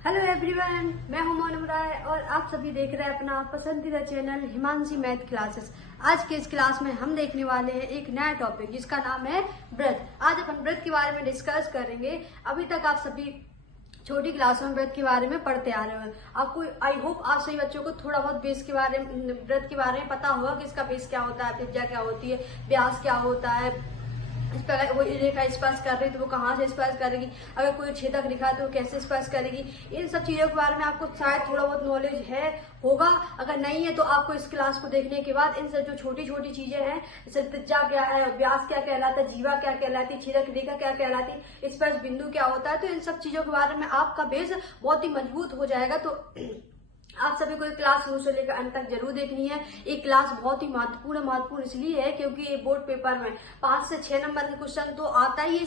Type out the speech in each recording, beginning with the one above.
Hello everyone, मैं हूं मोनम राय और आप सभी देख रहे हैं अपना पसंदीदा चैनल हिमांशी मैथ क्लासेस। आज के इस क्लास में हम देखने वाले हैं एक नया टॉपिक जिसका नाम है व्रत। आज अपन व्रत के बारे में डिस्कस करेंगे। अभी तक आप सभी छोटी क्लासों में व्रत के बारे में पढ़ते आ रहे हैं। आपको आई होप आप सभी बच्चों को थोड़ा बहुत बेस के बारे में, व्रत के बारे में पता होगा कि इसका बेस क्या होता है, त्रिज्या क्या होती है, व्यास क्या होता है, इस पर अगर वो रेखा स्पर्श कर रही है तो वो कहाँ से स्पर्श करेगी, अगर कोई छेदक रेखा है तो वो कैसे स्पर्श करेगी। इन सब चीजों के बारे में आपको शायद थोड़ा बहुत नॉलेज है होगा। अगर नहीं है तो आपको इस क्लास को देखने के बाद इन सब जो छोटी छोटी चीजें हैं, जैसे त्रिज्या क्या है, व्यास क्या कहलाता है, जीवा क्या कहलाती है, छेदक रेखा क्या कहलाती है, स्पर्श बिंदु क्या होता है, तो इन सब चीजों के बारे में आपका बेस बहुत ही मजबूत हो जाएगा। तो आप सभी को क्लास शुरू से लेकर अंत तक जरूर देखनी है। ये क्लास बहुत ही महत्वपूर्ण इसलिए है क्योंकि ये बोर्ड पेपर में 5 से 6 नंबर के क्वेश्चन तो आता ही है।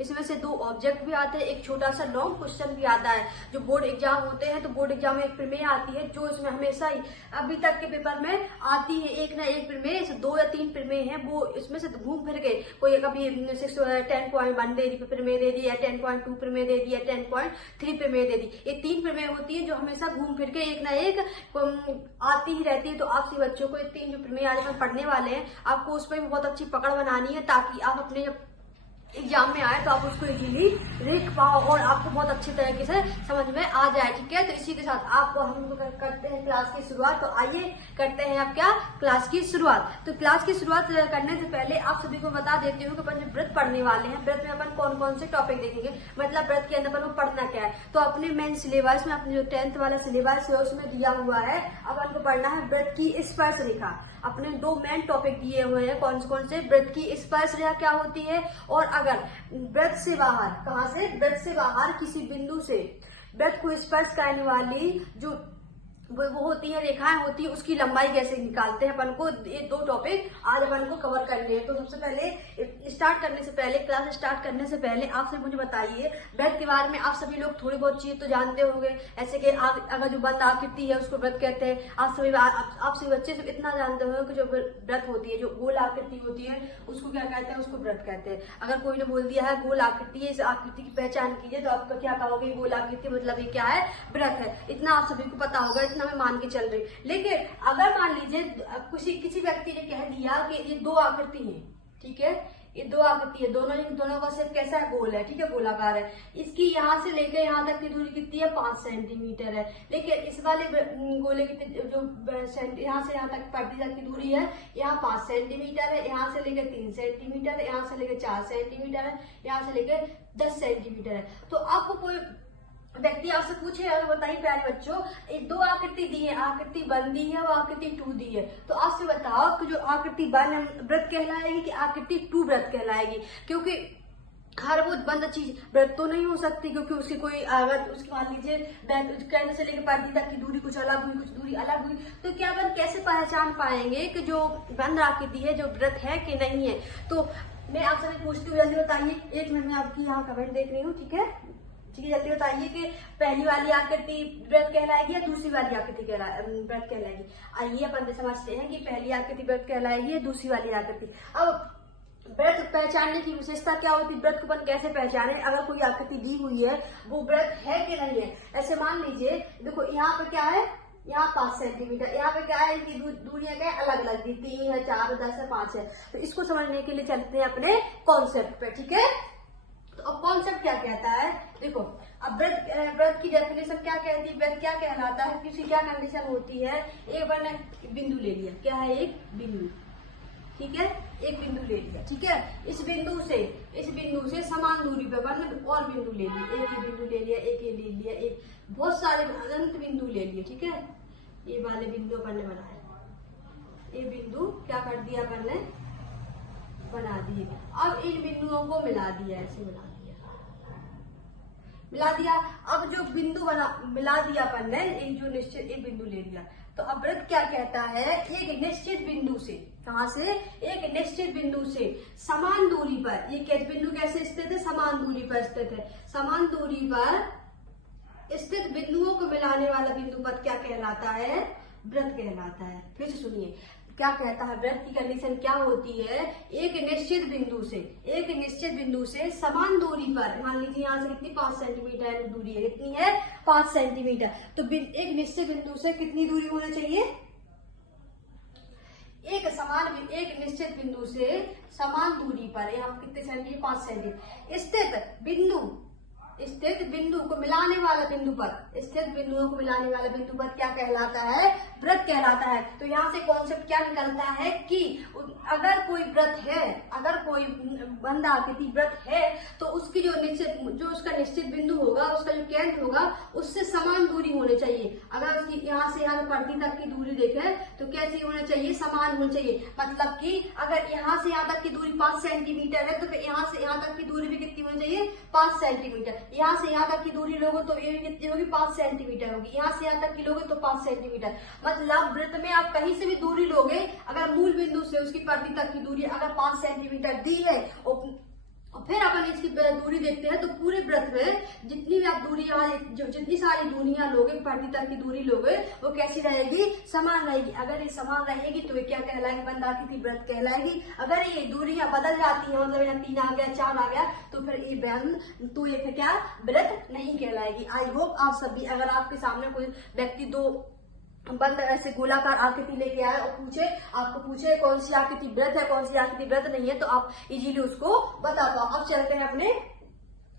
इसमें से 2 ऑब्जेक्ट भी आते हैं, एक छोटा सा लॉन्ग क्वेश्चन भी आता है। जो बोर्ड एग्जाम होते हैं तो बोर्ड एग्जाम में एक प्रमेय आती है जो इसमें हमेशा ही अभी तक के पेपर में आती है। एक ना एक प्रमेय, 2 या 3 प्रमेय है, वो इसमें से घूम फिर के कोई कभी 10.1 दे दी प्रमेय दे दी, या 10.2 प्रमेय दे दी, या 10.3 प्रमेय दे दी। ये 3 प्रमेय होती है जो हमेशा घूम फिर के एक एक आती ही रहती है। तो आप सभी बच्चों को ये 3 जो प्रमेय आज हम पढ़ने वाले हैं, आपको उस पर भी बहुत अच्छी पकड़ बनानी है ताकि आप अपने एग्जाम में आए तो आप उसको इजीली देख पाओ और आपको बहुत अच्छी तरीके से समझ में आ जाए। ठीक है, तो इसी के साथ आपको हम करते हैं क्लास की शुरुआत। तो आइए करते हैं आप क्या क्लास की शुरुआत। तो क्लास की शुरुआत करने से पहले आप सभी को बता देती हूँ कि अपन जो व्रत पढ़ने वाले हैं, व्रत में अपन कौन कौन से टॉपिक देखेंगे, मतलब व्रत के अंदर अपन को पढ़ना क्या है। तो अपने मेन सिलेबस में, अपने जो 10th वाला सिलेबस है उसमें दिया हुआ है, अपन को पढ़ना है व्रत की स्पर्श रेखा। अपने 2 मेन टॉपिक दिए हुए हैं, कौन कौन से, व्रत की स्पर्श रेखा क्या होती है, और अगर व्रत से बाहर, कहां से, व्रत से बाहर किसी बिंदु से व्रत को स्पर्श करने वाली जो वो होती है, रेखाएं होती है, उसकी लंबाई कैसे निकालते हैं। अपन को ये 2 टॉपिक आज अपन को कवर करने हैं। तो सबसे पहले स्टार्ट करने से पहले, क्लास स्टार्ट करने से पहले आप सभी मुझे बताइए व्रत के बारे में आप सभी लोग थोड़ी बहुत चीज तो जानते होंगे। ऐसे कि अगर जो बंद आकृति है उसको व्रत कहते हैं। आप सभी बच्चे सिर्फ इतना जानते होंगे कि जो व्रत होती है, जो गोल आकृति होती है, उसको क्या कहते हैं, उसको व्रत कहते हैं। अगर कोई ने बोल दिया है गोल आकृति है, इस आकृति की पहचान कीजिए, तो आप क्या कहोगे, गोल आकृति मतलब ये क्या है, व्रत है। इतना आप सभी को पता होगा, मैं मान के चल रही। लेकिन अगर मान लीजिए किसी व्यक्ति ने कह दिया कि ये 2 आकृति है, ठीक है, ये 2 आकृति है, दोनों का शेप कैसा है, गोल है, ठीक है, गोलाकार है। इसकी यहाँ से लेकर यहाँ तक की दूरी कितनी है, 5 सेंटीमीटर है। लेकिन इस वाले गोले की जो यहाँ से यहाँ तक पर्दी तक की दूरी है, यहाँ 5 सेंटीमीटर है, यहाँ से लेकर 3 सेंटीमीटर है, यहाँ से लेकर 4 सेंटीमीटर है, यहाँ से लेकर 10 सेंटीमीटर है। तो आपको कोई व्यक्ति आपसे पूछे, अगर बताइए प्यारे बच्चों, 2 आकृति दी है, आकृति 1 दी है और आकृति 2 दी है, तो आपसे बताओ कि जो आकृति 1 व्रत कहलाएगी कि आकृति 2 व्रत कहलाएगी। क्योंकि हर वो बंद चीज व्रत तो नहीं हो सकती, क्योंकि उसकी कोई, अगर उसकी मान लीजिए कहने से लेकर पर्दी तक की दूरी कुछ अलग हुई, कुछ दूरी अलग हुई, तो क्या अपन कैसे पहचान पाएंगे कि जो बंद आकृति है जो व्रत है कि नहीं है। तो मैं आपसे पूछती हूँ, जल्दी बताइए। 1 मिनट में आपकी यहाँ कमेंट देख रही हूँ, ठीक है, जल्दी बताइए कि पहली वाली आकृति व्रत कहलाएगी या दूसरी वाली आकृति व्रत कहलाएगी। आइए अपन समझते हैं कि पहली आकृति व्रत कहलाएगी या दूसरी वाली आकृति। अब व्रत पहचानने की विशेषता क्या होती है, व्रत को अपन कैसे पहचाने, अगर कोई आकृति दी हुई है वो व्रत है कि नहीं है। ऐसे मान लीजिए, देखो यहाँ पे क्या है, यहाँ 5 सेंटीमीटर, यहाँ पे क्या है, इनकी दूरियां क्या है, अलग अलग, 3 है, 4 है, 10 है, 5 है। तो इसको समझने के लिए चलते हैं अपने कॉन्सेप्ट पे, ठीक है। तो अब कॉन्सेप्ट क्या कहता है, देखो अब व्रत की डेफिनेशन क्या कहती है, व्रत क्या कहलाता है, किसी क्या कंडीशन होती है। एक बार ने बिंदु ले लिया, क्या है, एक बिंदु, ठीक है, एक बिंदु ले लिया, ठीक है। इस बिंदु से समान दूरी पे वन और बिंदु ले लिए, एक ही बिंदु ले लिया, एक ही ले लिया, एक बहुत सारे अनंत बिंदु ले लिए, ठीक है। ये वाले बिंदु अपन ने बनाए, ये बिंदु क्या कर दिया अपन ने, बना दिए। अब इन बिंदुओं को मिला दिया, ऐसे मिला दिया। अब जो बिंदु बना मिला दिया अपन ने, एक जो निश्चित एक बिंदु ले लिया। तो अब व्रत क्या कहता है, एक निश्चित बिंदु से, कहां से, एक निश्चित बिंदु से समान दूरी पर, ये बिंदु कैसे स्थित है, समान दूरी पर स्थित है, समान दूरी पर स्थित बिंदुओं को मिलाने वाला बिंदु पद क्या कहलाता है, व्रत कहलाता है। फिर से सुनिए, क्या कहता है, वृत्त की कंडीशन क्या होती है, एक निश्चित बिंदु से समान दूरी पर, मान लीजिए यहाँ से कितनी 5 सेंटीमीटर दूरी है, कितनी है 5 सेंटीमीटर, तो एक निश्चित बिंदु से कितनी दूरी होनी चाहिए, एक निश्चित बिंदु से समान दूरी पर, यहाँ कितने सेंटीमीटर 5 सेंटीमीटर स्थित बिंदु को मिलाने वाला बिंदु पर, स्थित बिंदुओं को मिलाने वाला बिंदु पर क्या कहलाता है, वृत्त कहलाता है। तो यहाँ से कॉन्सेप्ट क्या निकलता है कि अगर कोई वृत्त है, अगर कोई बंद आकृति वृत्त है, तो उसकी जो उसका निश्चित बिंदु होगा, उसका जो केंद्र होगा, उससे समान दूरी होनी चाहिए। अगर उसकी यहाँ से यहाँ परिधि तक की दूरी देखें तो कैसी होनी चाहिए, समान होनी चाहिए। मतलब कि अगर यहाँ से यहाँ तक की दूरी 5 सेंटीमीटर है, तो फिर यहाँ से यहाँ तक की दूरी भी कितनी होनी चाहिए, 5 सेंटीमीटर। यहाँ से यहाँ तक की दूरी लोगे तो ये कितनी होगी, 5 सेंटीमीटर होगी। यहाँ से यहाँ तक की लोगे तो 5 सेंटीमीटर। मतलब वृत्त में आप कहीं से भी दूरी लोगे, अगर मूल बिंदु से उसकी परिधि तक की दूरी अगर 5 सेंटीमीटर दी है और फिर अपन इसकी दूरी देखते हैं, तो पूरे वृत्त में जितनी भी आप दूरी, जितनी सारी दूरियां लोगे, परिधि तक की दूरी लोगे, वो कैसी रहेगी, समान रहेगी। अगर ये समान रहेगी तो ये क्या कहलाएगी, बंद आकृति वृत्त कहलाएगी। अगर ये दूरियां बदल जाती है, मतलब यहाँ 3 आ गया, 4 आ गया, तो फिर ये बंद, तो ये क्या वृत्त नहीं कहलाएगी। आई होप आप सभी, अगर आपके सामने कोई व्यक्ति 2 बंद ऐसे गोलाकार आकृति लेके आए और आपको पूछे कौन सी आकृति वृत्त है, कौन सी आकृति वृत्त नहीं है, तो आप इजीली उसको बता पाओ। अब चलते हैं अपने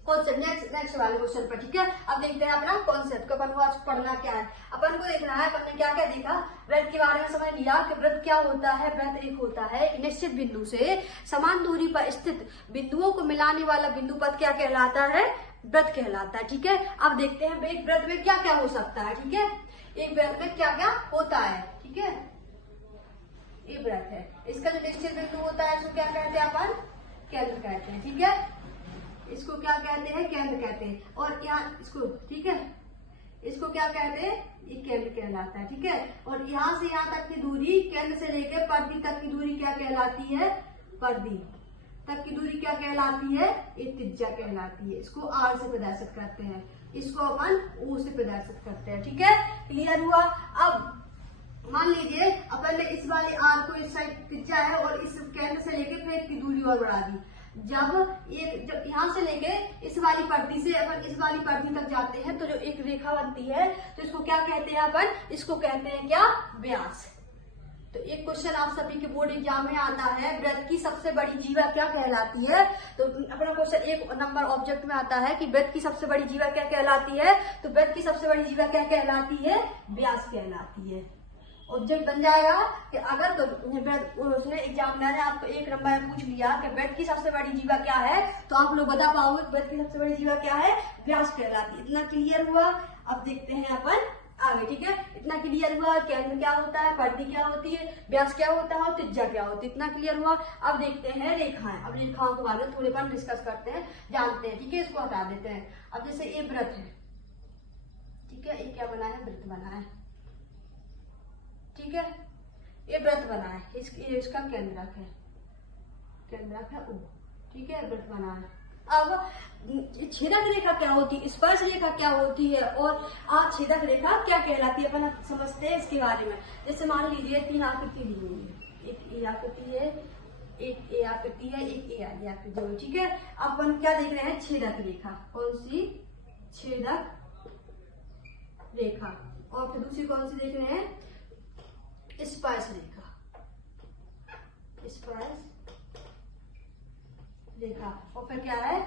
कॉन्सेप्ट नेक्स्ट वाले क्वेश्चन पर, ठीक है। अब देखते हैं अपना कॉन्सेप्ट, अपन को आज पढ़ना क्या है, अपन को देखना है अपन ने क्या क्या देखा, वृत्त के बारे में समझ लिया कि वृत्त क्या होता है। वृत्त एक होता है एक निश्चित बिंदु से समान दूरी पर स्थित बिंदुओं को मिलाने वाला बिंदु पद क्या कहलाता है, वृत्त कहलाता है, ठीक है। अब देखते हैं एक वृत्त में क्या क्या हो सकता है, ठीक है। एक वृत्त में क्या क्या होता है, ठीक है। ये वृत्त है, इसका जो निश्चित बिंदु होता है इसको क्या कहते हैं, अपन केंद्र कहते हैं, ठीक है। इसको क्या कहते हैं, केंद्र कहते हैं। और यहाँ इसको, ठीक है, इसको क्या कहते हैं, ये केंद्र कहलाता है, ठीक है। और यहाँ से यहाँ तक की दूरी, केंद्र से लेकर परिधि तक की दूरी क्या कहलाती है, परिधि तक की दूरी क्या कहलाती है, ये त्रिज्या कहलाती है। इसको आर से प्रदर्शित करते हैं, इसको अपन ओ से प्रदर्शित करते हैं, ठीक है। क्लियर हुआ। अब मान लीजिए अपन ने इस वाली आर को इस साइड त्रिज्या है और इस केंद्र से लेके फिर की दूरी और बढ़ा दी। जब यहाँ से लेके इस वाली परिधि से अपन इस वाली परिधि तक जाते हैं, तो जो एक रेखा बनती है, तो इसको क्या कहते हैं अपन, इसको कहते हैं क्या, व्यास। तो एक क्वेश्चन आप सभी के बोर्ड एग्जाम में आता है, वृत्त की सबसे बड़ी जीवा क्या कहलाती है। तो अपना क्वेश्चन 1 नंबर ऑब्जेक्ट में आता है कि वृत्त की सबसे बड़ी जीवा क्या कहलाती है। तो वृत्त की सबसे बड़ी जीवा क्या कहलाती है, व्यास कहलाती है। ऑब्जेक्ट बन जाएगा कि अगर तो उसने एग्जामिनर ने आपको 1 नंबर में पूछ लिया कि वृत्त की सबसे बड़ी जीवा क्या है, तो आप लोग बता पाओगे वृत्त की सबसे बड़ी जीवा क्या है, व्यास कहलाती है। इतना क्लियर हुआ। अब देखते हैं अपन आगे, ठीक है। इतना क्लियर हुआ, केंद्र क्या होता है, परिधि क्या होती है, व्यास क्या होता है और त्रिज्या क्या होती है, इतना क्लियर हुआ। अब देखते हैं रेखाएं। अब रेखाओं के बारे में थोड़े बार डिस्कस करते हैं, जानते हैं, ठीक है। इसको हटा देते हैं। अब जैसे ये वृत्त है, ठीक है, ये क्या बना है, वृत्त बना है, ठीक है। ये वृत्त बना है, इसका केंद्रक है ओ, ठीक है, वृत्त बना है। अब छेदक रेखा क्या होती है, स्पर्श रेखा क्या होती है और छेदक रेखा क्या कहलाती है, अपन समझते हैं इसके बारे में। जैसे मान लीजिए 3 आकृति दी हुई है, एक ए आकृति है, एक ए आकृति है, एक ए आकृति है, ठीक है। अपन क्या देख रहे हैं, छेदक रेखा। कौन सी, छेदक रेखा। और फिर दूसरी कौन सी देख रहे हैं, स्पर्श रेखा, स्पर्श रेखा। और फिर क्या है,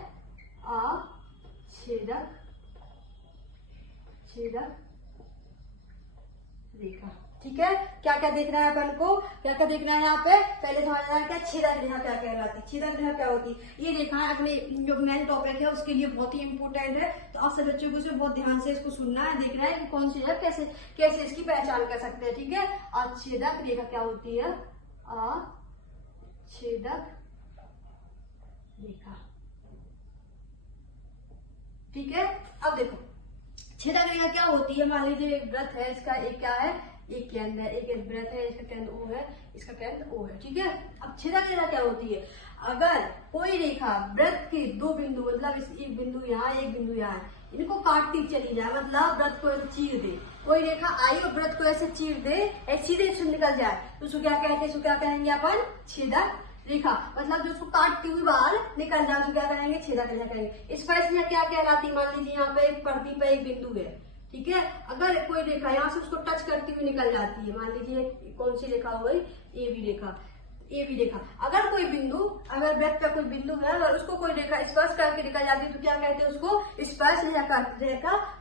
छेदक रेखा, ठीक है। क्या क्या देखना है अपन को, क्या क्या देखना है यहाँ पे, पहले समझना है क्या छेदक रेखा क्या कहलाती है। छेदक रेखा क्या होती है, ये रेखा अपने जो मेन टॉपिक है उसके लिए बहुत ही इंपोर्टेंट है। तो आप सब बच्चों को इसमें बहुत ध्यान से इसको सुनना है, देखना है कि कौन सी है, कैसे कैसे इसकी पहचान कर सकते हैं, ठीक है। छेदक रेखा क्या होती है, छेदक रेखा, ठीक है। अब देखो छेदक रेखा क्या होती है, मान लीजिए एक वृत्त है, इसका एक क्या है, एक केंद्र है, एक वृत्त है, इसका केंद्र ओ है, इसका केंद्र ओ है, ठीक है। अब छेदक रेखा क्या होती है, अगर कोई रेखा वृत्त के 2 बिंदु, मतलब एक बिंदु यहाँ, एक बिंदु यहाँ है, इनको काटती चली जाए, मतलब व्रत को ऐसे चीर दे। कोई रेखा आई और व्रत को ऐसे चीर दे, ऐसे सीधे से निकल जाए तो उसको क्या कहते हैं, उसको क्या कहेंगे अपन, छेदक रेखा। मतलब जो उसको काटती हुई बाहर निकल जाए उसको क्या कहेंगे, छेदक रेखा कहेंगे। इस पर इसमें क्या कहलाती है, मान लीजिए यहाँ पे एक प्रदीप पे एक बिंदु है, ठीक है। अगर कोई रेखा यहाँ से उसको टच करती हुई निकल जाती है, मान लीजिए कौन सी रेखा हो गई, A B Rekha, A B रेखा। अगर कोई बिंदु, अगर वृत्त का कोई बिंदु है और उसको कोई रेखा स्पर्श करके निकल जाती है तो क्या कहते हैं, उसको स्पर्श रेखा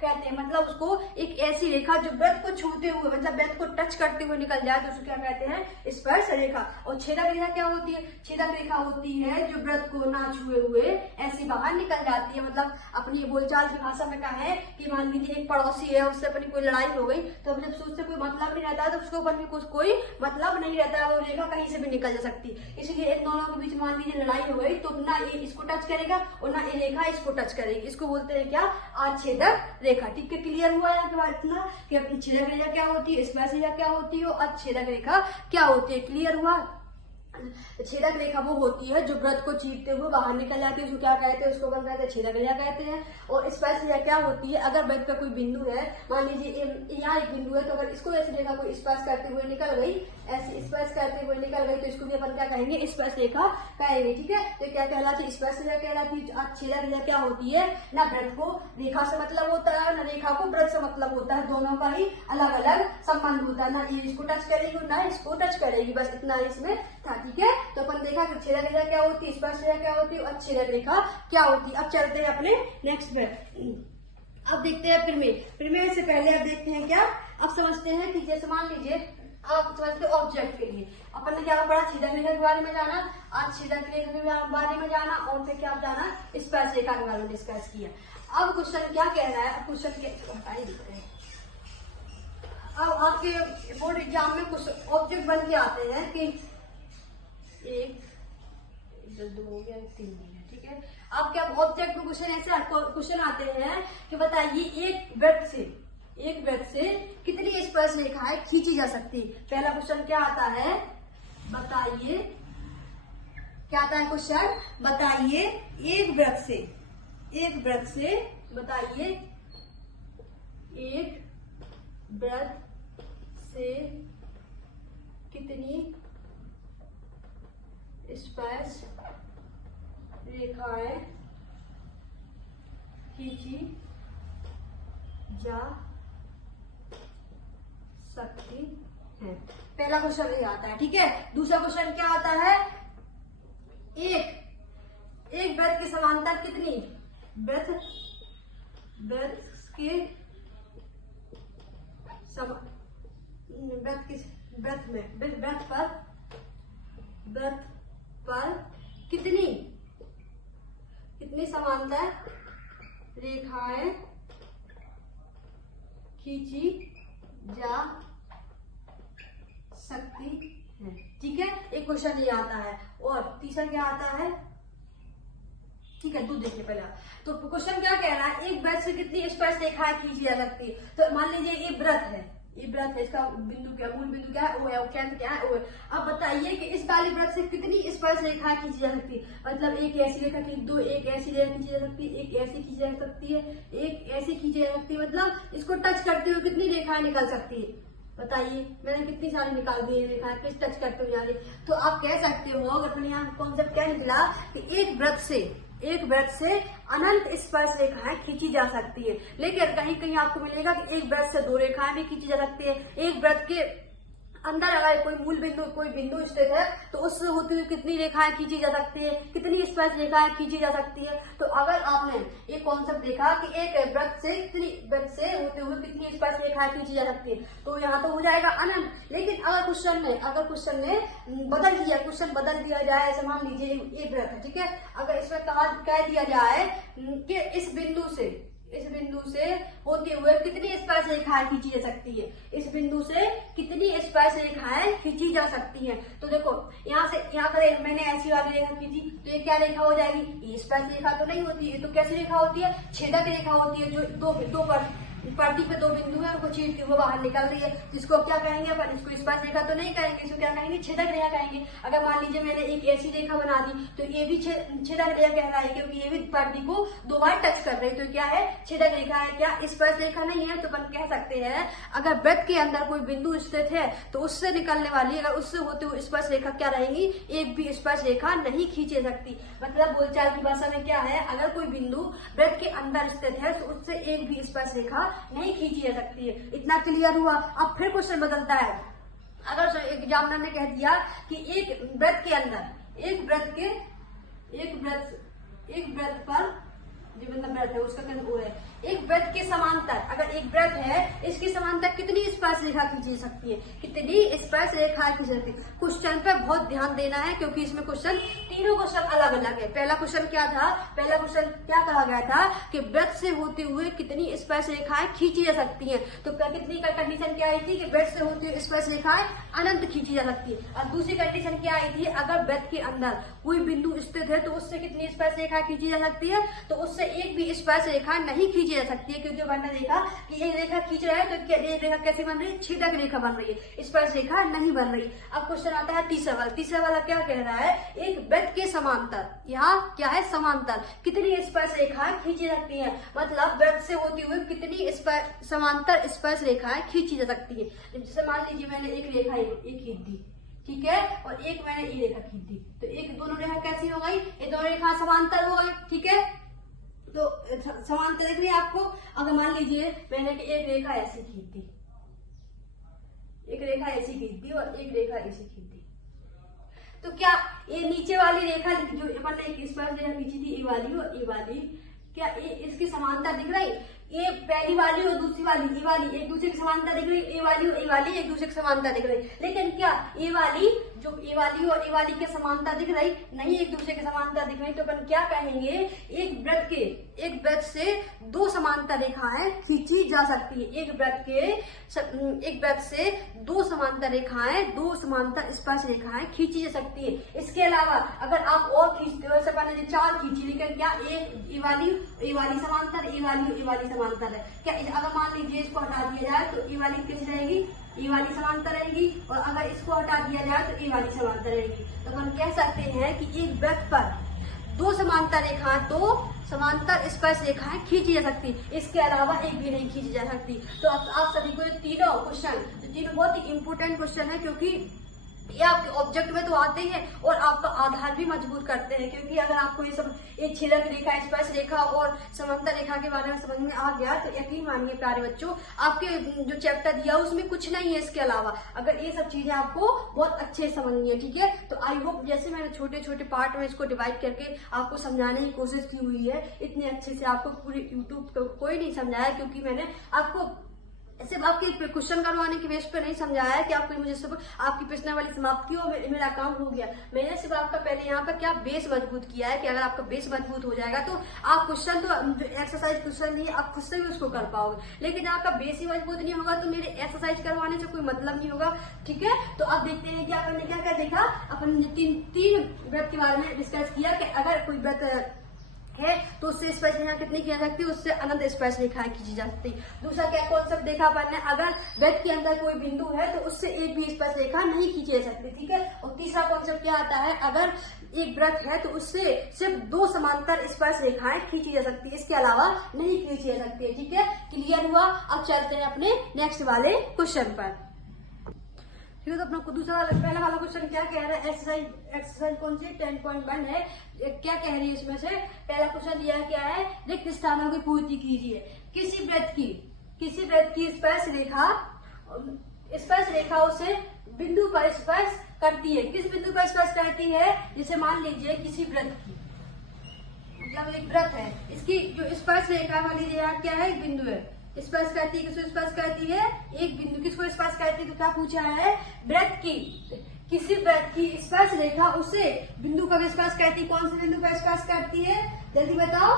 कहते हैं। मतलब उसको एक ऐसी रेखा जो वृत्त को छूते हुए, मतलब वृत्त को टच करते हुए निकल जाए तो उसको क्या कहते हैं, स्पर्श रेखा। और छेदक रेखा क्या होती है, छेदक रेखा होती है जो वृत्त को ना छुए हुए ऐसी बाहर निकल जाती है। मतलब अपनी बोलचाल की भाषा में कहें कि मान लीजिए एक पड़ोसी है, उससे अपनी कोई लड़ाई हो गई तो अपने उससे कोई मतलब नहीं रहता है, तो उसको अपन कोई मतलब नहीं रहता है, वो रेखा कहीं से भी निकल सकती। इसलिए इन दोनों के बीच मान लीजिए लड़ाई हो गई तो ना ये इसको टच करेगा और ना ये रेखा इसको टच करेगी, इसको बोलते हैं क्या, आच्छेदक रेखा। ठीक है, क्लियर हुआ यहाँ के बाद इतना कि अपनी छेदक रेखा क्या होती है, स्पर्श रेखा क्या होती है, अच्छेदक रेखा क्या होती है। क्लियर हुआ। छेदक रेखा वो होती है जो व्रत को चीरते हुए बाहर निकल जाती है, उसको क्या कहते हैं, उसको अपन कहते हैं छेदक रेखा कहते हैं। और स्पर्श रेखा क्या होती है, अगर व्रत का कोई बिंदु है, मान लीजिए यहाँ एक बिंदु है, तो अगर इसको ऐसी रेखा को स्पर्श करते हुए निकल गई, ऐसी स्पर्श करते हुए निकल गई तो इसको भी अपन क्या कहेंगे, स्पर्श रेखा कहेंगे। ठीक है, तो क्या कहलाती है, स्पर्श रेखा कहलाती है। छेदक रेखा क्या होती है, ना व्रत को रेखा से मतलब होता है, ना रेखा को व्रत से मतलब होता है, दोनों का ही अलग अलग संबंध होता है। ना ये इसको टच करेगी ना इसको टच करेगी, बस इतना इसमें था। ठीक है, तो अपन देखा कि छेदक रेखा क्या होती है, स्पर्श रेखा क्या होती है और अच्छेदक रेखा क्या होती है। अब चलते हैं अपने नेक्स्ट पे, अब देखते हैं प्रमेय से पहले अब देखते हैं क्या, अब समझते हैं कि जैसे मान लीजिए आप समझते हो ऑब्जेक्ट के लिए अपन ने क्या पढ़ा, छेदक रेखा के बारे में जाना, आज छेदक रेखा के बारे में जाना और फिर क्या जाना, स्पर्श रेखा के बारे में डिस्कस किया। अब क्वेश्चन क्या कह रहा है, क्वेश्चन के हटाई देते हैं। अब आपके बोर्ड एग्जाम में कुछ ऑब्जेक्ट बन के आते हैं कि एक दो हो गया, तीन हो गया। ठीक है, अब क्या ऑब्जेक्ट में क्वेश्चन ऐसे क्वेश्चन आते हैं कि बताइए एक वृत्त से कितनी स्पर्श रेखाएं खींची जा सकती। पहला क्वेश्चन क्या आता है, बताइए क्या आता है क्वेश्चन, बताइए एक वृत्त से बताइए एक वृत्त से कितनी स्पर्श रेखाएं खींची जा सकती है। पहला क्वेश्चन ये आता है। ठीक है, दूसरा क्वेश्चन क्या आता है, एक वृत्त के समांतर कितनी वृत्त पर कितनी समांतर रेखाएं खींची जा सकती है। ठीक है, एक क्वेश्चन ये आता है। और तीसरा क्या आता है, ठीक है, दूध देखिए पहले। तो क्वेश्चन क्या कह रहा है, एक वृत्त से कितनी स्पर्श रेखाएं खींची जा सकती है। तो मान लीजिए ये व्रत है, इसका बिंदु क्या, मूल बिंदु क्या है, ओ है, केंद्र क्या है, ओ है। अब बताइए कि इस वाले व्रत से कितनी स्पर्श रेखाएं खींची जा सकती है। मतलब एक ऐसी रेखा खींच दो, एक ऐसी रेखा खींची जा सकती है, एक ऐसी खींची जा सकती है, एक ऐसी खींची जा सकती है। मतलब इसको टच करते हुए कितनी रेखाएं निकल सकती है, बताइए। मैंने कितनी सारी निकाल दी है रेखाएं, किस टच करते हुए जा रही। तो आप कह सकते हो, अगर अपने यहाँ कॉन्सेप्ट क्या निकला कि एक व्रत से अनंत स्पर्श रेखाएं खींची जा सकती है। लेकिन कहीं कहीं आपको मिलेगा कि एक व्रत से दो रेखाएं भी खींची जा सकती है। एक व्रत के अंदर अगर कोई बिंदु स्थित है तो उससे होती हुई कितनी रेखाएं खींची जा सकती है, कितनी स्पर्श रेखाएं खींची जा सकती है। तो अगर आपने एक कॉन्सेप्ट देखा कि एक व्रत से होते हुए कितनी स्पर्श रेखाएं खींची जा सकती है, तो यहाँ तो हो जाएगा अनंत। लेकिन अगर क्वेश्चन में क्वेश्चन बदल दिया जाए, ऐसे मान लीजिए एक व्रत है, ठीक है, अगर इसमें कह दिया जाए कि इस बिंदु से होते हुए कितनी स्पर्श रेखाएं खींची जा सकती है, इस बिंदु से कितनी स्पर्श रेखाएं खींची जा सकती हैं। तो देखो यहाँ पर मैंने ऐसी वाली रेखा खींची तो ये क्या रेखा हो जाएगी, ये स्पर्श रेखा तो नहीं होती, ये तो कैसी रेखा होती है, छेदक रेखा होती है, जो पर्दी पे 2 बिंदु है, उनको चीरती हुई बाहर निकल रही है, जिसको क्या कहेंगे अपन, इसको स्पर्श रेखा तो नहीं कहेंगे, इसको क्या कहेंगे, छेदक रेखा कहेंगे। अगर मान लीजिए मैंने एक ऐसी रेखा बना दी तो ये भी छेदक रेखा कहलाएगी, क्योंकि ये भी पर्दी को 2 बार टच कर रही है, तो क्या है, छेदक रेखा है। क्या स्पर्श रेखा नहीं है, तो अपन कह सकते हैं अगर वृत्त के अंदर कोई बिंदु स्थित है तो उससे निकलने वाली, अगर उससे होते हुए स्पर्श रेखा क्या रहेगी, एक भी स्पर्श रेखा नहीं खींची जा सकती। मतलब बोलचाल की भाषा में क्या है, अगर कोई बिंदु वृत्त के अंदर स्थित है तो उससे एक भी स्पर्श रेखा नहीं खींची जा सकती है। इतना क्लियर हुआ। अब फिर क्वेश्चन बदलता है। अगर एग्जामिनर ने कह दिया कि एक वृत्त के अंदर एक वृत्त पर, जो मतलब वृत्त है उसका केंद्र O है, एक वृत्त के समांतर, अगर एक वृत्त है इसकी समांतर कितनी स्पर्श रेखा खींची जा सकती है, कितनी स्पर्श रेखा खींची जाती है। क्वेश्चन पे बहुत ध्यान देना है, क्योंकि इसमें तीनों क्वेश्चन अलग अलग है। पहला क्वेश्चन क्या था, पहला क्वेश्चन क्या कहा गया था कि वृत्त से होते हुए कितनी स्पर्श रेखाएं खींची जा सकती है। तो कितनी का कंडीशन क्या आई थी कि वृत्त से होती हुई स्पर्श रेखाएं अनंत खींची जा सकती है। और दूसरी कंडीशन क्या आई थी, अगर वृत्त के अंदर कोई बिंदु स्थित है तो उससे कितनी स्पर्श रेखा खींची जा सकती है, तो उससे एक भी स्पर्श रेखा नहीं खींची जा सकती है। क्योंकि मैंने देखा कि एक रेखा खींच रहा है तो ये रेखा कैसी बन रही है, छेदक रेखा बन रही है, स्पर्श रेखा नहीं बन रही। अब क्वेश्चन आता है तीसरा वाला क्या कह रहा है, एक वृत्त के समांतर, यहाँ क्या है, समांतर कितनी स्पर्श रेखाएं खींची जा सकती है। मतलब वृत्त से होती हुई कितनी समांतर स्पर्श रेखाएं खींची जा सकती है। जैसे मान लीजिए मैंने एक रेखा एक खींच दी, ठीक है, और एक मैंने ये रेखा खींच दी, तो एक दोनों रेखा कैसी हो गई, ये दोनों रेखा समांतर हो गई, ठीक है। तो समांतर दिख रही है आपको। अगर मान लीजिए मैंने एक रेखा ऐसी खींच दी, एक रेखा ऐसी खींच दी और एक रेखा ऐसी खींच दी, तो क्या ये नीचे वाली रेखा जो अपन ने एक स्पर्श रेखा खींची थी, ये वाली क्या ये इसकी समांतर दिख रही, ये पहली वाली और दूसरी वाली ये वाली एक दूसरे की समांतर दिख रही, ये वाली और ये वाली एक दूसरे की समांतर दिख रही। लेकिन क्या ये वाली जो ये वाली और ये वाली के समांतर दिख रही नहीं, एक दूसरे के समांतर दिख रही। तो अपन क्या कहेंगे, एक वृत्त से 2 समांतर रेखाएं खींची जा सकती है। एक वृत्त से 2 समांतर रेखाएं, 2 समांतर स्पर्श रेखाएं खींची जा सकती है। इसके अलावा अगर आप और खींचते हो, जैसे अपन ने 4 खींची, लेकिन क्या ये वाली समांतर, ये वाली समांतर है। क्या अगर मान लीजिए इसको हटा दिया जाए तो ये वाली कैसी रहेगी, ये वाली समांतर रहेगी, और अगर इसको हटा दिया जाए तो ये वाली समांतर रहेगी। तो हम कह सकते हैं कि एक वृत्त पर 2 समांतर रेखाएं, 2 समांतर स्पर्श रेखाएं खींची जा सकती, इसके अलावा एक भी नहीं खींची जा सकती। तो आप सभी को ये तीनों बहुत ही इंपोर्टेंट क्वेश्चन है, क्योंकि ये आपके ऑब्जेक्ट में तो आते ही हैं और आपका आधार भी मजबूत करते हैं। क्योंकि अगर आपको ये सब एक छेदक रेखा, स्पर्श रेखा और समांतर रेखा के बारे में समझ में आ गया तो यकीन मानिए प्यारे बच्चों, आपके जो चैप्टर दिया उसमें कुछ नहीं है इसके अलावा, अगर ये सब चीजें आपको बहुत अच्छे समझनी है, ठीक है। तो आई होप जैसे मैंने छोटे छोटे पार्ट में इसको डिवाइड करके आपको समझाने की कोशिश की हुई है, इतने अच्छे से आपको पूरी यूट्यूब को कोई नहीं समझाया, क्योंकि मैंने आपको सिर्फ आपके क्वेश्चन करवाने के बेस पे नहीं समझाया है कि आपको मुझे सिर्फ आपकी प्रश्नावली समाप्त की और मेरा काम हो गया। मैंने सिर्फ आपका पहले यहाँ पर क्या बेस मजबूत किया है कि अगर आपका बेस मजबूत हो जाएगा तो आप क्वेश्चन तो एक्सरसाइज क्वेश्चन नहीं, आप खुद से भी उसको कर पाओगे। लेकिन आपका बेस ही मजबूत नहीं होगा तो मेरे एक्सरसाइज करवाने से कोई मतलब नहीं होगा, ठीक है। तो अब देखते हैं कि अपन ने क्या क्या देखा। अपन ने तीन वृत्त के बारे में डिस्कस किया कि अगर कोई वृत्त है तो उससे स्पर्श रेखा कितनी की जा सकती है, उससे अनंत स्पर्श रेखाएं खींची जा सकती है। दूसरा क्या कॉन्सेप्ट देखा अपन ने, अगर वृत्त के अंदर कोई बिंदु है तो उससे एक भी स्पर्श रेखा नहीं खींची जा सकती, ठीक है। और तीसरा कॉन्सेप्ट क्या आता है, अगर एक वृत्त है तो उससे सिर्फ 2 समांतर स्पर्श रेखाएं खींची जा सकती है, इसके अलावा नहीं खींची जा सकती है, ठीक है। क्लियर हुआ। अब चलते हैं अपने नेक्स्ट वाले क्वेश्चन पर। तो अपना पहला वाला क्वेश्चन क्या कह रहा है, एक्सरसाइज कौन सी 10.1 है, क्या कह रही है इसमें से। पहला क्वेश्चन दिया क्या है, रिक्त स्थानों की पूर्ति कीजिए। किसी वृत्त की स्पर्श रेखा उसे बिंदु पर स्पर्श करती है। किस बिंदु पर स्पर्श करती है, जैसे मान लीजिए किसी वृत्त की, मतलब एक वृत्त है, इसकी जो स्पर्श रेखा वाली रेखा क्या है, एक बिंदु है, स्पर्श करती है। किसको स्पर्श करती है, एक बिंदु। किसको स्पर्श करती है, तो क्या पूछा है, किसी वृत्त की स्पर्श रेखा उसे बिंदु पर स्पर्श करती है। कौन से बिंदु पर स्पर्श करती है, जल्दी बताओ,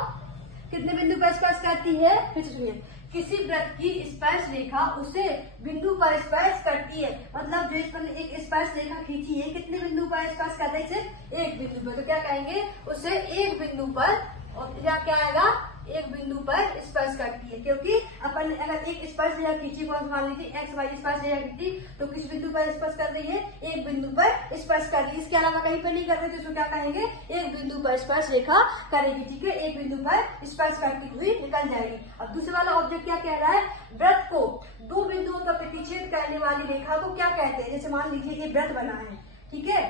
कितने बिंदु पर स्पर्श करती है, फिर सुनिए। किसी वृत्त की स्पर्श रेखा उसे बिंदु पर स्पर्श करती है, मतलब जो इस पर एक स्पर्श रेखा खींची है, कितने बिंदु पर स्पर्श कर रही है, सिर्फ एक बिंदु पर। तो क्या कहेंगे, उसे एक बिंदु पर, और क्या आएगा, एक बिंदु पर स्पर्श करती है, क्योंकि अपन अगर एक स्पर्श रेखा खींची, कौन मान लीजिए एक्स वाई स्पर्श रेखा खींची, तो किस बिंदु पर स्पर्श कर रही है, एक बिंदु पर स्पर्श कर रही है, इसके अलावा कहीं पर नहीं कर रही, तो इसको क्या कहेंगे, एक बिंदु पर स्पर्श रेखा करेगी, ठीक है, एक बिंदु पर स्पर्श करती हुई निकल जाएगी। अब दूसरे वाला ऑब्जेक्ट क्या कह रहा है, वृत्त को दो बिंदुओं का प्रतिच्छेद करने वाली रेखा को क्या कहते हैं, जैसे मान लीजिए ये वृत्त बना है, ठीक है,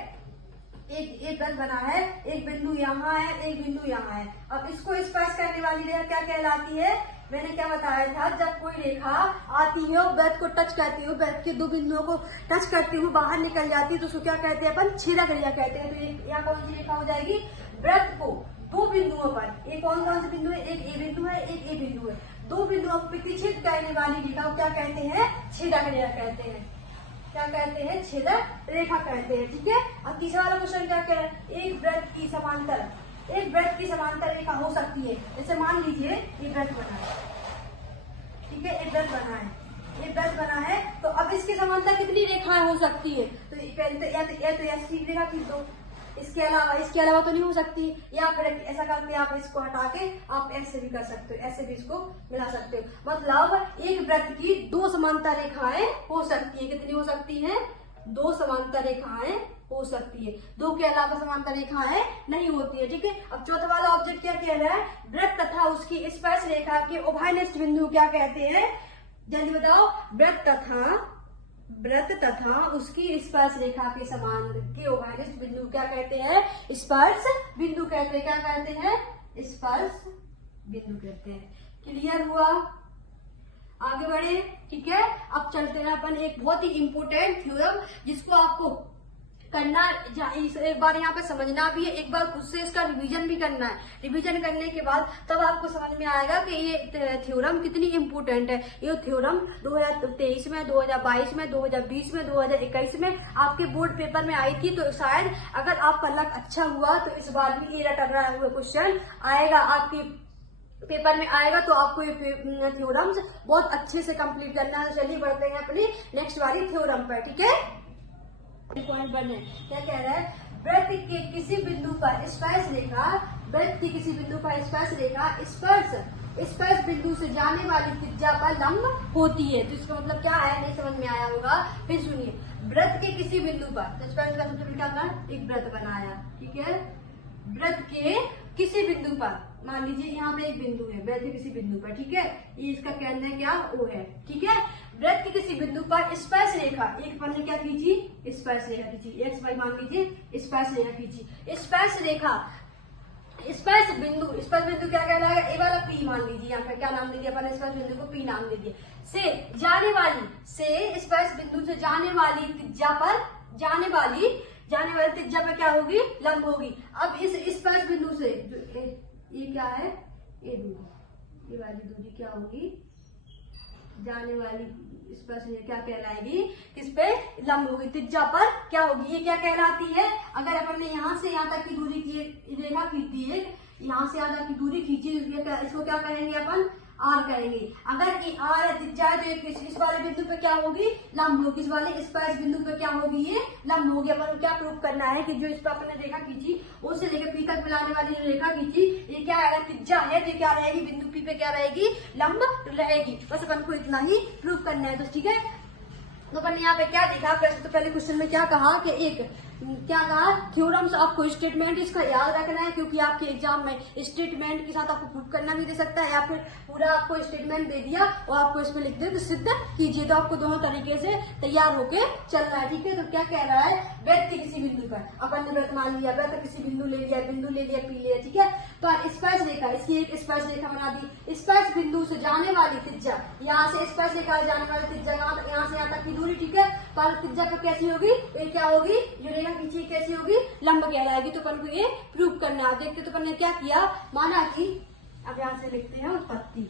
एक वृत्त बना है, एक बिंदु यहाँ है, एक बिंदु यहाँ है, अब इसको स्पर्श करने वाली रेखा क्या कहलाती है, मैंने क्या बताया था, जब कोई रेखा आती है और वृत्त को टच करती है, वृत्त के दो बिंदुओं को टच करती हुई बाहर निकल जाती है, तो उसको क्या कहते हैं, अपन छेदक रेखा कहते हैं। तो यहाँ कौन सी रेखा हो जाएगी, वृत्त को दो बिंदुओं पर, एक कौन कौन से बिंदु है, एक ए बिंदु है, एक ए बिंदु है, दो बिंदुओं को प्रतिच्छेद करने वाली रेखा को क्या कहते हैं, छेदक रेखा कहते हैं, क्या कहते हैं, छेदक रेखा कहते हैं, ठीक है। अब तीसरा वाला क्वेश्चन क्या कह रहा है, एक वृत्त की समांतर, एक वृत्त की समांतर रेखा हो सकती है, जैसे मान लीजिए ये वृत्त बना है, ठीक है, एक वृत्त बना है, ये वृत्त बना है, तो अब इसकी समांतर कितनी रेखाएं हो सकती है, तो या तो ऐसी रेखा खींच दो, इसके अलावा तो नहीं हो सकती, या फिर ऐसा करके आप इसको हटा के आप ऐसे भी कर सकते हो, ऐसे भी इसको मिला सकते हो, मतलब एक वृत्त की दो समांतर रेखाएं हो सकती है, कितनी हो सकती हैं, दो समांतर रेखाएं हो सकती है, दो के अलावा समांतर रेखाएं नहीं होती है, ठीक है। अब चौथा वाला ऑब्जेक्ट क्या कह रहा है, वृत्त तथा उसकी स्पर्श रेखा के उभयनिष्ठ बिंदु क्या कहते हैं, जल्दी बताओ, वृत्त तथा उसकी स्पर्श रेखा के समान के उभयनिष्ठ बिंदु क्या कहते हैं, स्पर्श बिंदु कहते हैं, क्या कहते हैं, स्पर्श बिंदु कहते हैं। क्लियर हुआ, आगे बढ़े, ठीक है। अब चलते हैं अपन एक बहुत ही इंपोर्टेंट थ्योरम जिसको आपको करना, एक बार यहाँ पे समझना भी है, एक बार खुद से इसका रिवीजन भी करना है, रिवीजन करने के बाद तब आपको समझ में आएगा कि ये थ्योरम कितनी इंपोर्टेंट है। ये थ्योरम 2023 में, 2022 में, 2020 में, 2021 में आपके बोर्ड पेपर में आई थी, तो शायद अगर आपका लक अच्छा हुआ तो इस बार भी ये टकराया हुआ क्वेश्चन आएगा आपके पेपर में आएगा, तो आपको ये थ्योरम्स बहुत अच्छे से कंप्लीट करना है। चलिए बढ़ते हैं अपनी नेक्स्ट वाली थ्योरम पर, ठीक है। पॉइंट बने क्या कह रहा है, वृत्त के किसी बिंदु पर स्पर्श रेखा, वृत्त की किसी बिंदु पर स्पर्श रेखा स्पर्श बिंदु से जाने वाली त्रिज्या पर लंब होती है। तो इसका मतलब क्या है, नहीं समझ में आया होगा, फिर सुनिए। वृत्त के किसी बिंदु पर, तो स्पर्श का मतलब क्या कर, एक वृत्त बनाया, ठीक है, वृत्त के किसी बिंदु पर, मान लीजिए यहाँ पे एक बिंदु है, वृत्त के किसी बिंदु पर, ठीक है, ये इसका केंद्र है, क्या ओ है, ठीक है। वृत्त के किसी बिंदु पर स्पर्श रेखा, एक पर क्या खींची, स्पर्श रेखा खींची, एक्स वाई मान लीजिए, स्पर्श रेखा खींची, स्पर्श रेखा, स्पर्श बिंदु क्या कहलाएगा, ए वाला पी मान लीजिए, यहाँ पे क्या नाम दे दिया अपन, स्पर्श बिंदु को पी नाम दे दिया, से जाने वाली, से स्पर्श बिंदु से जाने वाली त्रिज्या पर, जाने वाली त्रिज्या पर क्या होगी, लंब होगी। अब इस स्पर्श बिंदु से ये क्या है, ये दूरी, ये वाली दूरी क्या होगी, जाने वाली स्पर्श क्या कहलाएगी, किस पे, लंब होगी, त्रिज्या पर क्या होगी, ये क्या कहलाती है। अगर अपन ने यहाँ से यहाँ तक की दूरी की रेखा खींची है, यहाँ से यहाँ तक की दूरी खींची, इसको क्या कहेंगे अपन, आर करेंगे। अगर ये आर है त्रिज्या है, तो इस वाले बिंदु पे क्या होगी, लंब होगी, इस वाले स्पर्श बिंदु पे क्या होगी, ये लंब होगी। अपन क्या प्रूव करना है कि जो इस पर अपने रेखा खींची, उससे लेकर पी तक मिलाने वाली जो रेखा खींची, ये क्या है, त्रिज्या है, तो क्या रहेगी, बिंदु पी पे क्या रहेगी, लंब रहेगी। बस अपन को इतना ही प्रूव करना है, तो ठीक है। तो अपन ने यहाँ पे क्या देखा, तो पहले क्वेश्चन में क्या कहा कि एक क्या कहा, थ्योरम्स, आपको स्टेटमेंट इसका याद रखना है, क्योंकि आपके एग्जाम में स्टेटमेंट के साथ आपको प्रूव करना भी दे सकता है, या फिर पूरा आपको स्टेटमेंट दे दिया और आपको इसमें लिख दे तो सिद्ध कीजिए, तो आपको दोनों तरीके से तैयार होके चलना है, ठीक है। तो क्या कह रहा है, वृत्त किसी बिंदु पर, अपन ने वृत्त मान लिया, वृत्त किसी बिंदु ले लिया, पी लिया, ठीक है। तो स्पर्श रेखा, इसकी एक स्पर्श रेखा बना दी, स्पर्श बिंदु से जाने वाली त्रिज्या, यहाँ से स्पर्श रेखा जाने वाली त्रिज्या, यहाँ से यहाँ तक की दूरी, ठीक है, पर त्रिज्या पर कैसी होगी, ये क्या होगी, जो रेखा खींची कैसी होगी, लंब कहलाएगी। तो अपन को ये प्रूव करना है। देखते तो अपन ने क्या किया, माना कि, अब यहाँ से लिखते हैं उत्पत्ति,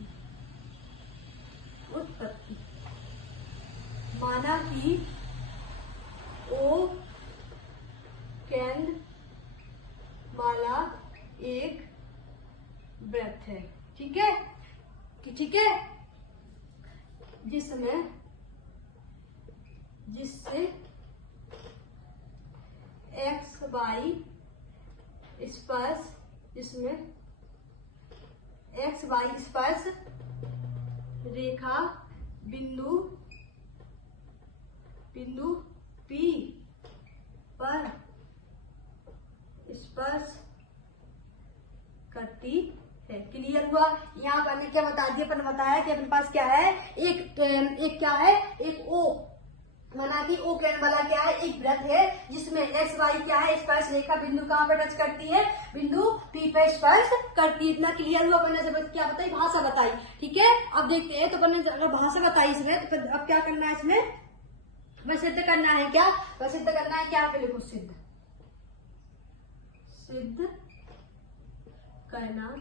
माना कि ओ केंद्र वाला एक वृत्त है, ठीक है, जिससे एक्स वाई स्पर्श, जिसमें एक्स वाई स्पर्श रेखा बिंदु P पर स्पर्श करती है। क्लियर हुआ? यहाँ पर क्या बता दिया, अपन बताया कि अपने पास क्या है, एक क्या है, एक O, माना कि O कहने वाला क्या है, एक वृत्त है जिसमें एक्स वाई क्या है, स्पर्श रेखा बिंदु कहाँ पर टच करती है, बिंदु P पर स्पर्श करती है। इतना क्लियर हुआ? अपन ने क्या बताई, भाषा बताई। ठीक है, अब देखते हैं। तो अपन ने अगर भाषा बताई इसमें, तो अब क्या करना है, इसमें बस सिद्ध करना है। क्या बस सिद्ध करना है? क्या पे लिखो, सिद्ध करना है।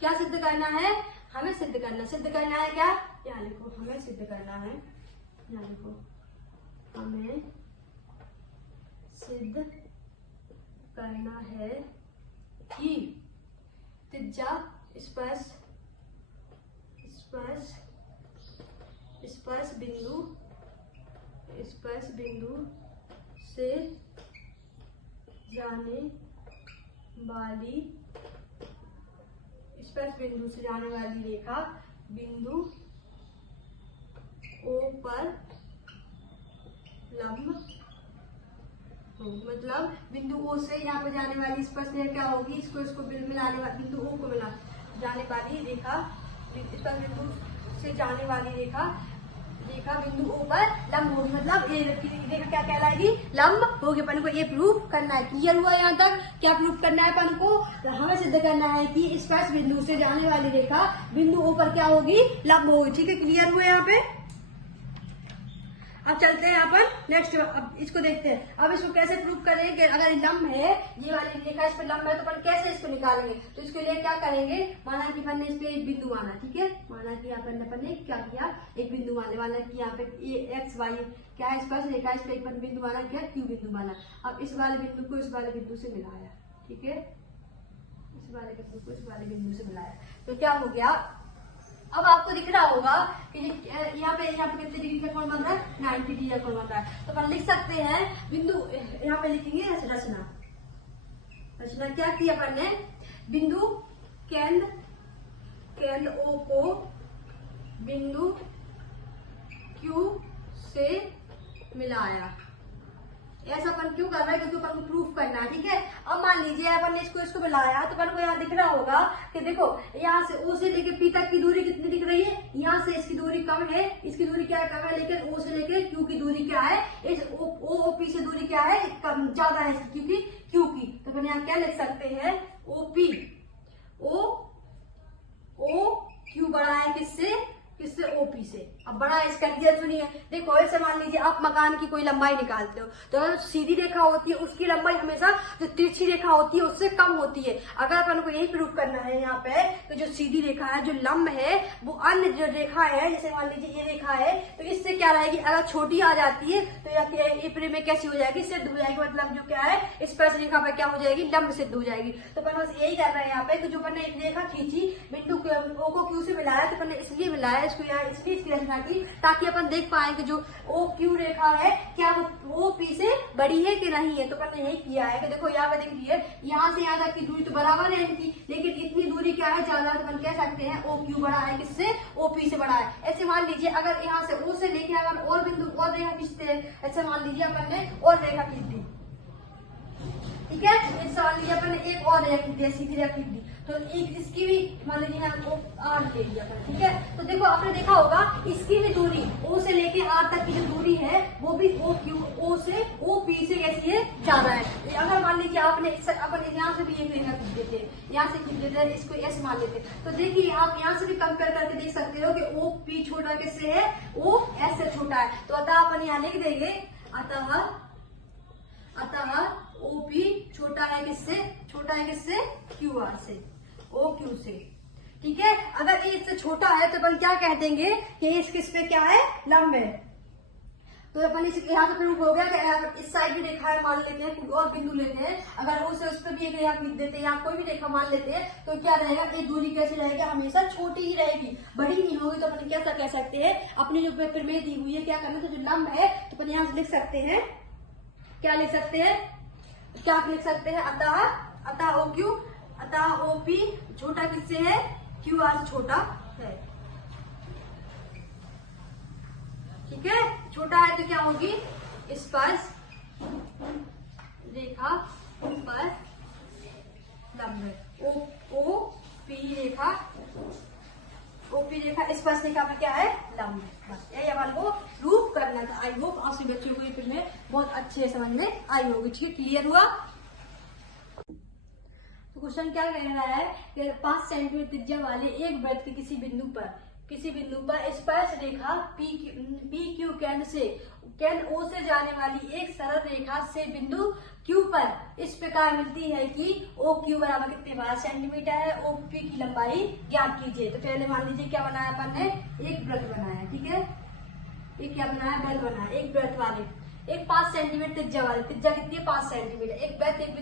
क्या सिद्ध करना है? हमें सिद्ध करना है क्या, यहाँ लिखो, हमें सिद्ध करना है। यहाँ लिखो, हमें सिद्ध करना है कि त्रिज्या स्पर्श बिंदु से जाने वाली रेखा बिंदु O पर लंब हो। मतलब बिंदु O से यहाँ पे जाने वाली स्पर्श रेखा क्या होगी, इसको मिलाने वाली, बिंदु O को मिला जाने वाली रेखा, स्पर्श बिंदु से जाने वाली रेखा बिंदु O पर लंब होगी। मतलब ये रेखा क्या कहलाएगी, लंब होगी। अपन को ये प्रूफ करना है। क्लियर हुआ? यहाँ तक क्या प्रूफ करना है अपन को, हमें सिद्ध करना है कि स्पर्श बिंदु से जाने वाली रेखा बिंदु O पर क्या होगी, लंब होगी। ठीक है, क्लियर हुआ यहाँ पे? अब चलते हैं अपन नेक्स्ट, अब इसको देखते हैं। अब इसको कैसे प्रूफ करेंगे कि अगर लंब है, ये वाली रेखा इस पर लंब है, तो अपन कैसे इसको निकालेंगे। तो इसके लिए क्या करेंगे, माना कि अपन ने इस पे एक बिंदु माना। ठीक है, माना कि अपन ने क्या किया, एक बिंदु माना कि यहाँ पे एक्स वाई क्या है, स्पर्श रेखा, इस पे एक बिंदु माना, क्या क्यू बिंदु माना। अब इस वाले बिंदु को इस वाले बिंदु से मिलाया। ठीक है, इस वाले बिंदु को इस वाले बिंदु से मिलाया, तो क्या हो गया, अब आपको दिख रहा होगा कि यहाँ पे कितने डिग्री का कोण बन रहा है, 90 डिग्री का कोण बन रहा है। तो अपन लिख सकते हैं बिंदु, यहाँ पे लिखेंगे रचना क्या की अपन ने, बिंदु केंद्र O को बिंदु Q से मिलाया। ऐसा अपन क्यों कर रहा है, क्योंकि अपन को प्रूफ करना है। ठीक है, अब मान लीजिए अपन ने इसको मिलाया, तो अपन को यहाँ दिख रहा होगा कि देखो, यहाँ से O से लेके P तक की दूरी कितनी दिख रही है, यहाँ से इसकी दूरी कम है, इसकी दूरी क्या है, कम है, लेकिन O से लेके Q की दूरी क्या है, इस OP से दूरी क्या है, कम ज्यादा है क्योंकि Q की। तो अपन यहाँ क्या लिख सकते हैं, OQ बड़ा है किससे OP से। अब बड़ा इसका दिया, सुनिए, देखो ऐसे मान लीजिए आप मकान की कोई लंबाई निकालते हो, तो अगर सीधी रेखा होती है उसकी लंबाई हमेशा जो तिरछी रेखा होती है उससे कम होती है। अगर अपन को यही प्रूफ करना है यहाँ पे, तो जो सीधी रेखा है, जो लंब है, वो अन्य जो रेखा है, जैसे मान लीजिए ये रेखा है, तो इससे क्या रहेगी, अगर छोटी आ जाती है तो ये में कैसी हो जाएगी, सिद्ध हो जाएगी। मतलब जो क्या है, स्पर्श रेखा पर क्या हो जाएगी, लंब सिद्ध हो जाएगी। तो अपन बस यही कर रहे हैं यहाँ पे कि जो अपन ने एक रेखा खींची, बिंदु O को Q से मिलाया, तो अपन ने इसलिए मिलाया इसको यहाँ, इसलिए इसकी रचना की ताकि अपन देख पाए कि जो OQ रेखा है क्या वो OP से बड़ी है कि नहीं है। तो अपन ने यही किया है कि देखो यहाँ पे देखिए, यहाँ से यहाँ तक की दूरी तो बराबर है इनकी, लेकिन इतनी दूरी क्या है ज्यादा, तो अपन कह सकते हैं OQ बड़ा है किससे, OP से बड़ा है। ऐसे मान लीजिए अगर यहाँ से O से लेके अगर और बिंदु और रेखा खींचते हैं, ऐसे मान लीजिए अपन ने और रेखा खींच दी। ठीक है, इस सवाल लीजिए अपन ने एक और रेखा खींच दी, सीधी रेखा खींच दी, तो एक इसकी भी मान लीजिए यहाँ R ले लिया। ठीक है, तो देखो आपने देखा होगा इसकी भी दूरी O से लेके R तक की जो दूरी है वो भी O से OP से कैसी है, ज्यादा है। अगर मान लीजिए आपने अपन यहाँ से भी एक रेखा खींच देते, यहाँ से खींच देते, इसको S मान लेते, तो देखिए आप यहाँ से भी कंपेयर करके देख सकते हो कि OP छोटा किससे है, O S से छोटा है। तो अतः अपन यहाँ लिख देंगे, अतः OP छोटा है किससे, QR से, OQ से। ठीक है, अगर ये इससे छोटा है तो अपन क्या कह देंगे कि इस किस पे क्या है, लंब है। तो अपन इस यहाँ पे प्रूफ हो गया कि इस साइड भी रेखा है, मान लेते हैं, कोई और बिंदु लेते हैं, अगर O से उस पर भी एक रेखा खींच देते हैं या कोई भी रेखा मान लेते हैं, तो क्या रहेगा, ये दूरी कैसी रहेगी, हमेशा छोटी ही रहेगी, बड़ी नहीं होगी। तो अपन कैसा कह सकते हैं, अपनी जो पेपर में दी हुई है क्या करना, तो जो लंब है तो अपन यहाँ से लिख सकते हैं, क्या लिख सकते हैं, अतः OQ, अतः OP छोटा किससे है, क्यू आर से छोटा है। ठीक है, छोटा है तो क्या होगी, स्पर्श रेखा पर लंब। ओ पी रेखा, ओपी रेखा स्पर्श रेखा पर क्या है, लंब। बस यही हमारे को प्रूफ करना था। आई होप आप सभी बच्चों को ये फिर में बहुत अच्छे समझ में आई होगी। ठीक है, क्लियर हुआ। तो क्वेश्चन क्या कह रहा है कि 5 सेंटीमीटर त्रिज्या वाले एक वृत्त के किसी बिंदु पर स्पर्श रेखा पी क्यू केंद्र ओ से जाने वाली एक सरल रेखा से बिंदु क्यू पर इस प्रकार मिलती है कि ओ क्यू बराबर कितने 12 सेंटीमीटर है। ओ पी की लंबाई ज्ञात कीजिए। तो पहले मान लीजिए क्या बनाया अपन ने, एक वृत्त बनाया। ठीक है, ये क्या बनाया, वृत्त बनाया। एक वृत्त वाले एक 5 सेंटीमीटर त्रिज्या वाले, त्रिज्या कितनी है 5 सेंटीमीटर, एक वृत्त एक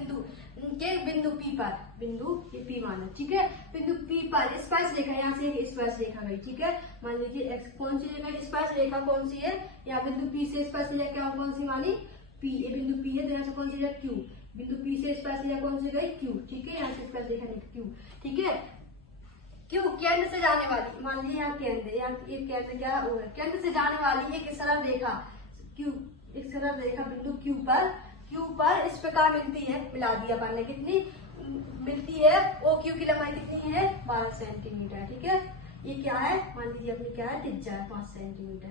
बिंदु पी पर, बिंदु ये पी माना। ठीक है, बिंदु पी पर स्पर्श रेखा, यहाँ से स्पर्श रेखा गई। ठीक है, मान लीजिए कौन सी रेखा, स्पर्श रेखा कौन सी है, यहाँ बिंदु पी से स्पर्श रेखा कौन सी मानी, पी। ये बिंदु पी है तो यहाँ से कौन सी रेखा, क्यू। बिंदु पी से स्पर्श रेखा कौन सी गई, क्यू। ठीक है, यहाँ से स्पर्श रेखा नहीं, क्यू। ठीक है, क्यू केंद्र से जाने वाली, मान लीजिए यहाँ केंद्र, यहाँ केंद्र क्या है, केंद्र से जाने वाली एक सरल रेखा क्यू, एक सरल रेखा बिंदु क्यू पर इस प्रकार मिलती है। मिला दिया अपन ने, कितनी मिलती है, ओ क्यू की लंबाई कितनी है 12 सेंटीमीटर। ठीक है, ये क्या है, मान लीजिए अपनी क्या है, त्रिज्या है 5 सेंटीमीटर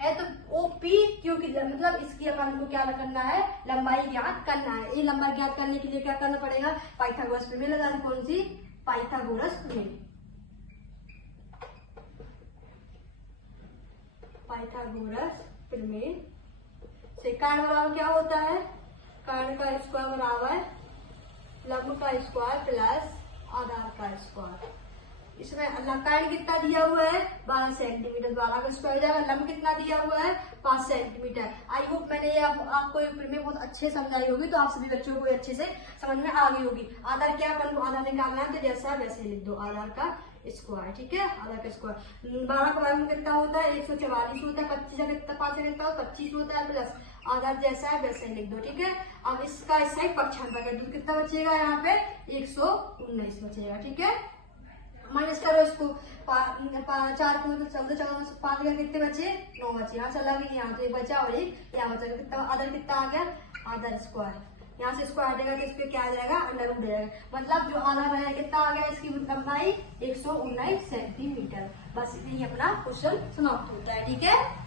है। तो ओ पी क्यू की मतलब इसकी अपन को क्या करना है, लंबाई ज्ञात करना है। ये लंबाई ज्ञात करने के लिए क्या करना पड़ेगा, पाइथागोरस प्रमेय लगा। कौन सी, पाइथागोरस प्रमेय। पाइथागोरस प्रमेय से कर्ण बराबर क्या होता है, कर्ण का स्क्वायर बराबर लंब का स्क्वायर प्लस आधार का स्क्वायर। इसमें कर्ण कितना दिया हुआ है 12 सेंटीमीटर, 12 का स्क्वायर हो जाएगा। लंब कितना दिया हुआ है 5 सेंटीमीटर। आई होप मैंने ये आपको ये प्रमेय बहुत अच्छे समझाई होगी, तो आप सभी बच्चों को अच्छे से समझ में आ गई होगी। आधार क्या, अपन को आधार निकालना है तो जैसा वैसे लिख दो, आधार का स्क्वायर। ठीक है, आधार का स्क्वायर 12 का वर्ग कितना होता है 144 होता है, 25 का कितना 5 का कितना 25 होता है, प्लस आधार जैसा है वैसे लिख दो। ठीक है, अब इसका इस साइड पक्षांतर कर दो, कितना बचेगा यहाँ पे 119 बचेगा। ठीक है, माइनस करो इसको, 4 को 14 14 5 का कितने बचे 9 बचे। यहाँ चला भी, यहाँ तो एक बचा और एक यहाँ बचा, कितना आधार कितना आ गया, आधार स्क्वायर। यहाँ से स्क्वायर हटेगा तो इस पे क्या आ जाएगा, अंडर रूट जाएगा। मतलब जो आधार है कितना आ गया, इसकी लंबाई 119 सेंटीमीटर। बस यही अपना क्वेश्चन समाप्त होता है। ठीक है।